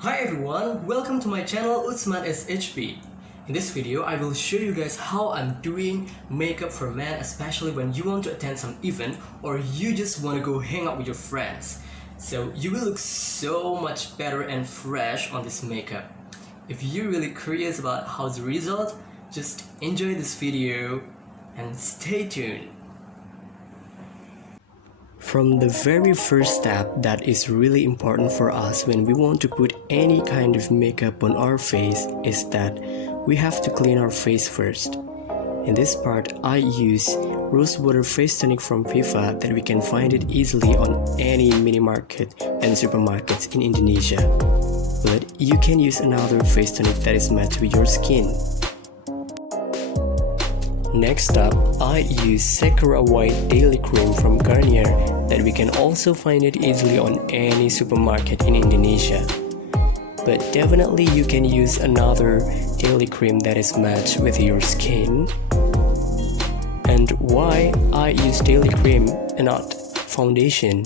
Hi everyone, welcome to my channel Utsman SHP. In this video, I will show you guys how I'm doing makeup for men, especially when you want to attend some event or you just want to go hang out with your friends. So you will look so much better and fresh on this makeup. If you're really curious about how's the result, just enjoy this video and stay tuned. From the very first step that is really important for us when we want to put any kind of makeup on our face is that we have to clean our face first. In this part, I use rose water face tonic from Viva that we can find it easily on any mini market and supermarkets in Indonesia. But you can use another face tonic that is matched with your skin. Next up, I use Sakura White Daily Cream from Garnier that we can also find it easily on any supermarket in Indonesia. But definitely you can use another daily cream that is matched with your skin. And why I use daily cream and not foundation?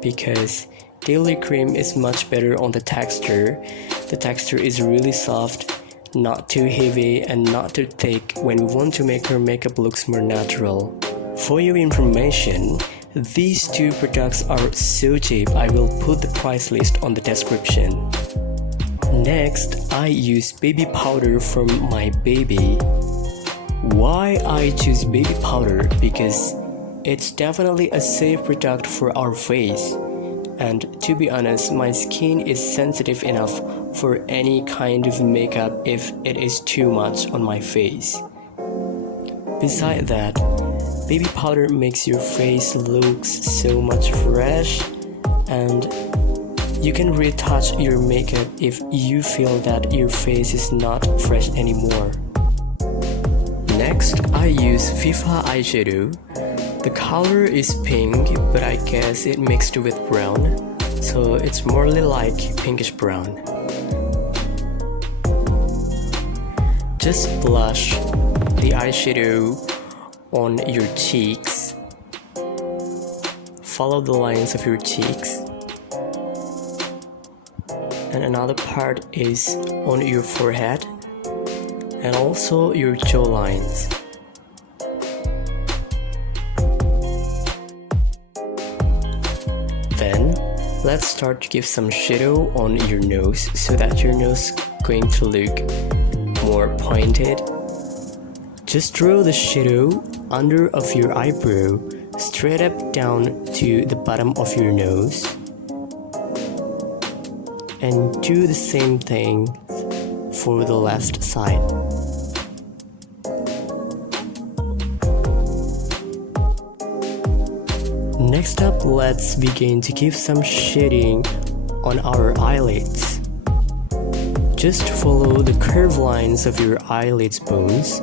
Because daily cream is much better on the texture. The texture is really soft, not too heavy and not too thick when we want to make our makeup looks more natural. For your information, these two products are so cheap, I will put the price list on the description. Next, I use baby powder from my baby. Why I choose baby powder? Because it's definitely a safe product for our face. And to be honest, my skin is sensitive enough for any kind of makeup if it is too much on my face. Besides that, baby powder makes your face look so much fresh, and you can retouch your makeup if you feel that your face is not fresh anymore. Next, I use Viva eyeshadow. The color is pink, but I guess it mixed with brown, so it's more like pinkish brown. Just blush the eyeshadow on your cheeks. Follow the lines of your cheeks. And another part is on your forehead and also your jawlines. Then, let's start to give some shadow on your nose so that your nose is going to look more pointed. Just draw the shadow under of your eyebrow straight up down to the bottom of your nose. And do the same thing for the left side. Next up, let's begin to give some shading on our eyelids. Just follow the curved lines of your eyelids bones.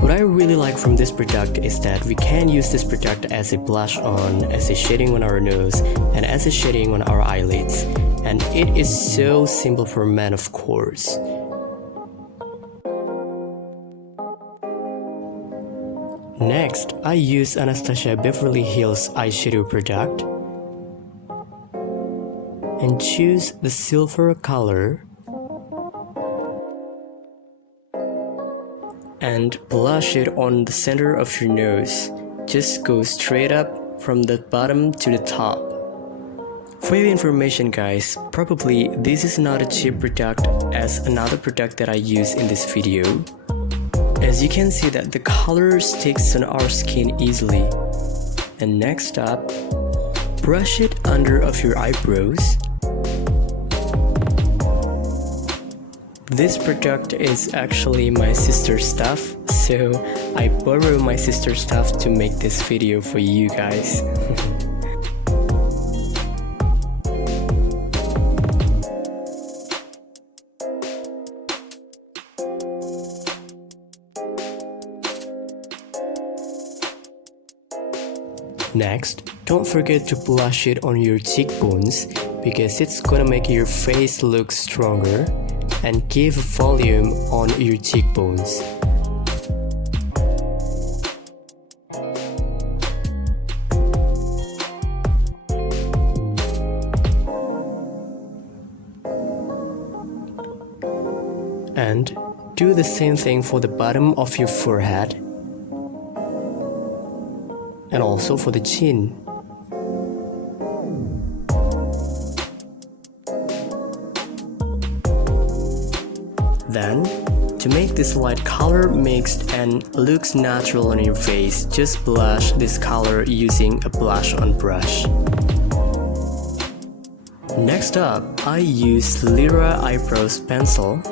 What I really like from this product is that we can use this product as a blush on, as a shading on our nose, and as a shading on our eyelids. And it is so simple for men, of course. Next, I use Anastasia Beverly Hills eyeshadow product and choose the silver color and blush it on the center of your nose. Just go straight up from the bottom to the top. For your information guys, probably this is not a cheap product as another product that I use in this video. As you can see that the color sticks on our skin easily. And next up, brush it under of your eyebrows. This product is actually my sister's stuff, so I borrow my sister's stuff to make this video for you guys. Next, don't forget to blush it on your cheekbones because it's gonna make your face look stronger and give volume on your cheekbones. And do the same thing for the bottom of your forehead and also for the chin. Then, to make this light color mixed and looks natural on your face, just blush this color using a blush on brush. Next up, I use Lyra eyebrows pencil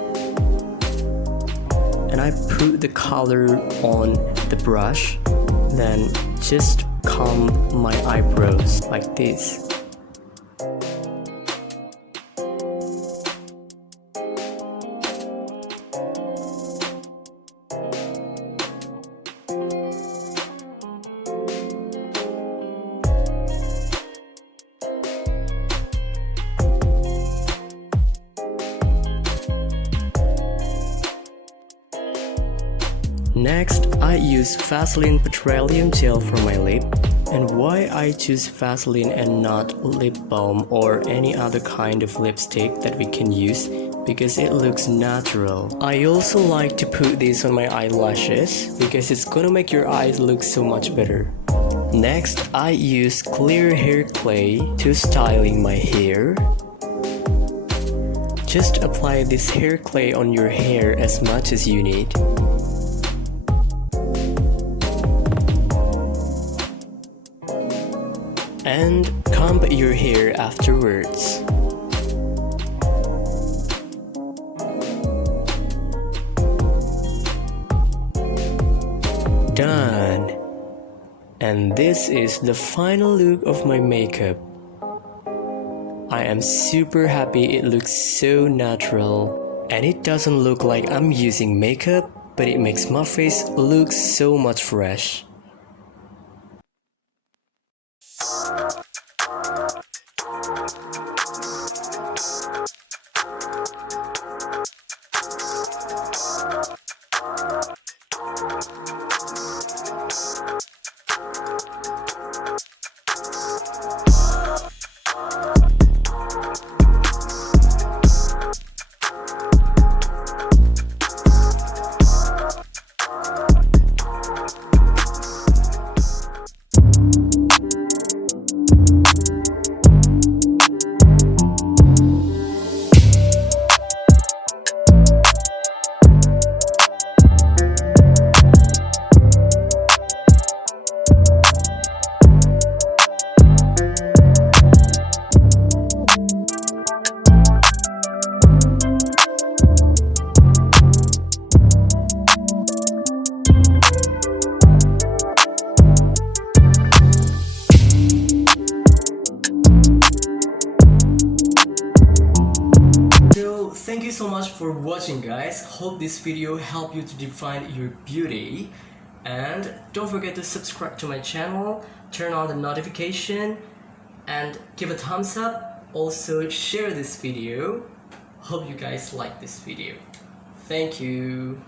and I put the color on the brush, then just comb my eyebrows like this. Next, I use Vaseline Petroleum gel for my lip. And why I choose Vaseline and not lip balm or any other kind of lipstick that we can use? Because it looks natural. I also like to put this on my eyelashes because it's gonna make your eyes look so much better. Next, I use clear hair clay to styling my hair. Just apply this hair clay on your hair as much as you need. And comb your hair afterwards. Done! And this is the final look of my makeup. I am super happy it looks so natural. And it doesn't look like I'm using makeup, but it makes my face look so much fresh. Thank you so much for watching, guys. Hope this video helped you to define your beauty. And don't forget to subscribe to my channel, turn on the notification, and give a thumbs up. Also share this video. Hope you guys like this video. Thank you.